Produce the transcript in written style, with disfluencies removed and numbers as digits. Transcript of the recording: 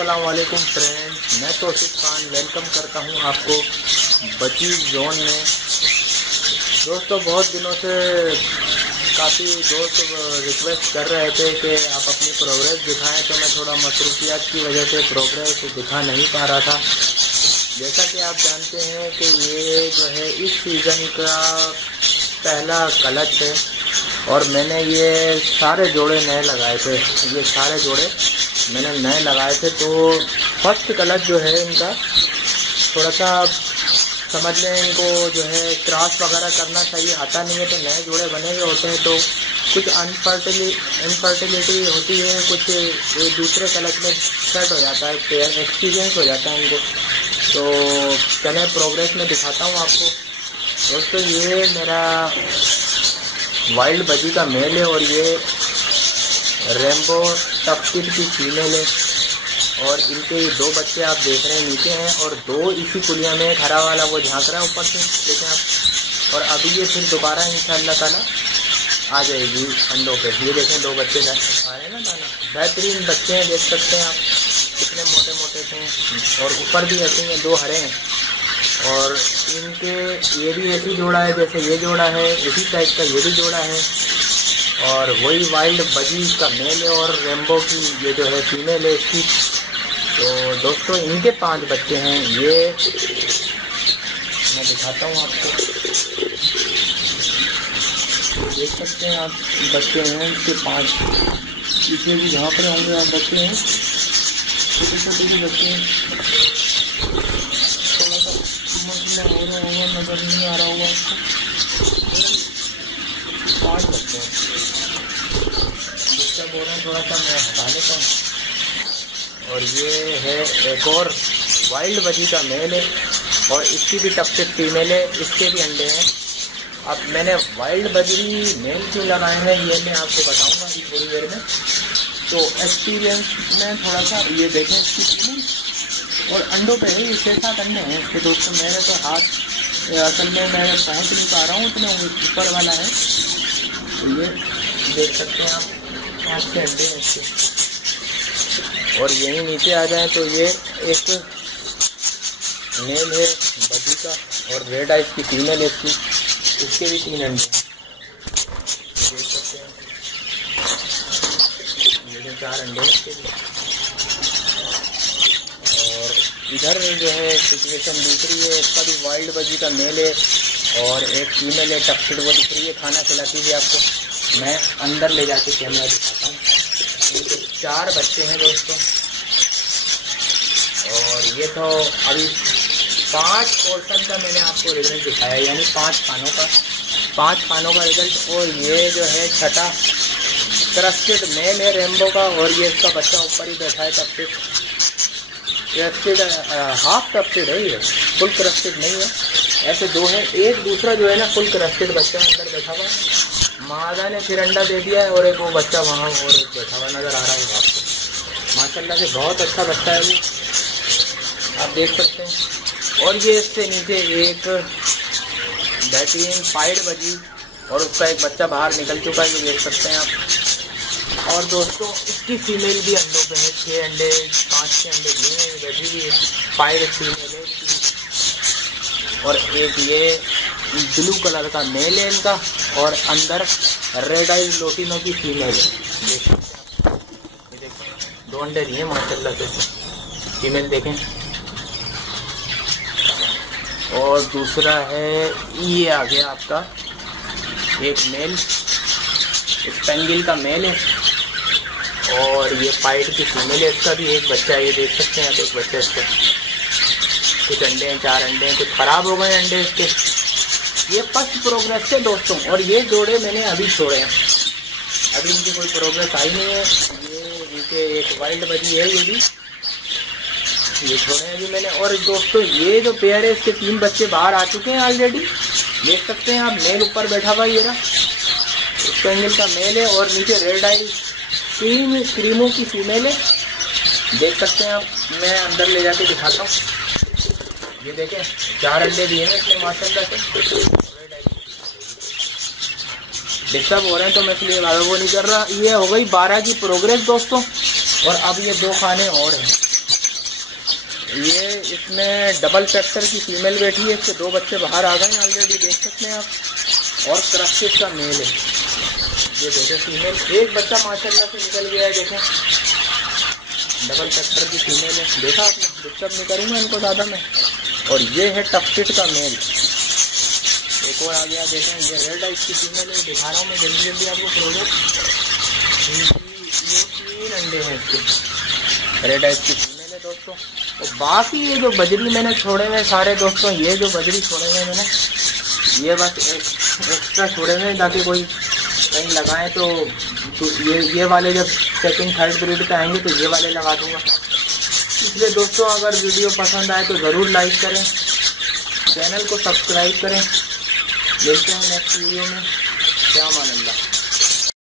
अस्सलाम वालेकुम फ्रेंड, मैं तौसीफ खान वेलकम करता हूं आपको बची जोन में। दोस्तों, बहुत दिनों से काफ़ी दोस्त रिक्वेस्ट कर रहे थे कि आप अपनी प्रोग्रेस दिखाएं, तो मैं थोड़ा मसरूफियात की वजह से प्रोग्रेस दिखा नहीं पा रहा था। जैसा कि आप जानते हैं कि ये जो है इस सीज़न का पहला क्लच है और मैंने ये सारे जोड़े नए लगाए थे। ये सारे जोड़े मैंने नए लगाए थे, तो फर्स्ट क्लच जो है इनका थोड़ा सा समझ लें, इनको जो है क्रॉस वगैरह करना सही आता नहीं है। तो नए जोड़े बने हुए होते हैं तो कुछ अनफर्टिलिटी होती है, कुछ एक दूसरे क्लच में सेट हो जाता है, पेयर एक्सपीरियंस हो जाता है इनको। तो चले प्रोग्रेस में दिखाता हूँ आपको। दोस्तों, ये मेरा वाइल्ड बजी का मेल है और ये रेम्बो टफकिट की फीमेल है और इनके दो बच्चे आप देख रहे हैं नीचे हैं और दो इसी कुलिया में हरा वाला वो झांक रहा है ऊपर से, देखें आप। और अभी ये फिर दोबारा इंशाअल्लाह ताला आ जाएगी अंडों पे। ये देखें दो बच्चे आ रहे हैं ना दाना, बेहतरीन बच्चे हैं, देख सकते हैं आप कितने मोटे मोटे से। और ऊपर भी ऐसे हैं, दो हरे हैं और इनके ये भी ऐसी जोड़ा है जैसे ये जोड़ा है, इसी टाइप का ये भी जोड़ा है और वही वाइल्ड बजी का मेल है और रेम्बो की ये जो है फीमेल है इसकी। तो दोस्तों, इनके 5 बच्चे हैं। ये मैं दिखाता हूँ आपको, देख सकते हैं आप, बच्चे हैं इनके 5। पीछे भी जहाँ पर होंगे आप बच्चे हैं, छोटे छोटे भी बच्चे हैं। थोड़ा सा मतलब हो रहा होगा, नजर नहीं आ रहा होगा आपको। 5 बच्चे हैं, जिसका बोल रहा हूँ थोड़ा सा मैं हटा लेता हूँ। और ये है एक और वाइल्ड बजी का मेल है और इसकी भी टफकिट फीमेल है, इसके भी अंडे हैं। अब मैंने वाइल्ड बजी मेल क्यों लगाए हैं ये मैं आपको बताऊंगा अभी थोड़ी देर में। तो एक्सपीरियंस में थोड़ा सा ये देखें इसकी, और अंडों पे है ये 6-7 अंडे हैं इसके। दोस्तों, मेरे तो हाथ असल में मैं पहुँच नहीं पा रहा हूँ, इतने ऊपर वाला है। तो ये देख सकते हैं आप, 5-6 अंडे हैं इसके। और यहीं नीचे आ जाएं तो ये एक मेल है बजी का और रेड आइज की फीमेल है इसकी, इसके भी 3 अंडे देख सकते हैं। ये 4 अंडे इसके भी। और इधर जो है सिचुएशन दूसरी है, इसका भी वाइल्ड बजी का मेल है और एक फीमेल है टफकिट, वो दिख रही है, खाना खिलाती है आपको। मैं अंदर ले जाके कैमरा दिखाता हूँ। इनके 4 बच्चे हैं दोस्तों और ये तो अभी 5 पोर्शन का मैंने आपको रिजल्ट दिखाया, यानी 5 खानों का रिजल्ट। और ये जो है 6ठा क्रस्टेड मेल है रेम्बो का और ये इसका बच्चा ऊपर ही बैठा है टफकिट। क्रस्टेड हाफ टफकिट है, ये फुल क्रस्टेड नहीं है। ऐसे 2 है, एक दूसरा जो है ना फुल क्रस्टेड बच्चा अंदर बैठा हुआ है। मादा ने फिर अंडा दे दिया है और एक वो बच्चा वहाँ और एक बैठा हुआ नज़र आ रहा होगा आपको। माशाल्लाह से बहुत अच्छा बच्चा है ये, आप देख सकते हैं। और ये इससे नीचे एक बेहतरीन पाइड बजी और उसका एक बच्चा बाहर निकल चुका है, ये देख सकते हैं आप। और दोस्तों, इसकी फीमेल भी अंडों पे है, 6 अंडे 5-6 अंडे दिए हैं, बैठी हुई है, पाइड फीमेल है। और एक ये ब्लू कलर का मेल है इनका और अंदर रेड आइज लोटिनो की फीमेल है, देख सकते हैं। ये देखें 2 अंडे दिए माशाल्लाह से, फीमेल देखें। और दूसरा है ये आ गया आपका एक मेल, स्पेंगिल का मेल है और ये पाइड की फीमेल है, इसका भी एक बच्चा है, ये देख सकते हैं आप, एक बच्चा इसका। कुछ अंडे हैं, 4 अंडे हैं, कुछ ख़राब हो गए अंडे इसके। ये फर्स्ट प्रोग्रेस है दोस्तों और ये जोड़े मैंने अभी छोड़े हैं, अभी इनकी कोई प्रोग्रेस आई नहीं है। ये नीचे एक वाइल्ड बजी है, ये भी ये छोड़े हैं अभी मैंने। और दोस्तों, ये जो पेयर है इसके 3 बच्चे बाहर आ चुके हैं ऑलरेडी, देख सकते हैं आप। मेल ऊपर बैठा हुआ ये रहा, स्पेंगल का मेल है और नीचे रेड आई क्रीमों की फीमेल है, देख सकते हैं आप। मैं अंदर ले जाके दिखाता हूँ। ये देखें 4 अंडे दिए हैं इसने माशाल्लाह से। डिस्टर्ब हो रहे हैं तो मैं इसलिए वो नहीं कर रहा। ये हो गई 12 की प्रोग्रेस दोस्तों और अब ये 2 खाने और हैं। ये इसमें डबल फैक्टर की फीमेल बैठी है, इसके 2 बच्चे बाहर आ गए ऑलरेडी, देख सकते हैं आप। और क्रस्टेड का मेल है, ये देखें फीमेल, एक बच्चा माशाल्लाह से निकल गया है, देखें डबल फैक्टर की फीमेल है, देखा आपने। डिस्टर्ब नहीं करूँगा इनको ज़्यादा मैं। और ये है टफ्टेड का मेल, एक और आ गया, देखें ये रेड आइज की फीमेल है, दिखा रहा हूँ मैं जल्दी जल्दी आपको प्रोडक्ट। ये 3 अंडे हैं इसके, रेड आइज की फीमेल है दोस्तों। और बाकी ये जो बजरी मैंने छोड़े हुए सारे दोस्तों, ये जो बजरी छोड़े हुए मैंने, ये बस एक्स्ट्रा छोड़े हुए ताकि कोई कहीं लगाएं तो ये वाले जब सेकंड थर्ड ब्रीड पे आएंगे तो ये वाले लगा दूंगा। इसलिए दोस्तों अगर वीडियो पसंद आए तो ज़रूर लाइक करें, चैनल को सब्सक्राइब करें। मिलते हैं नेक्स्ट वीडियो में। क्या मान अल्लाह।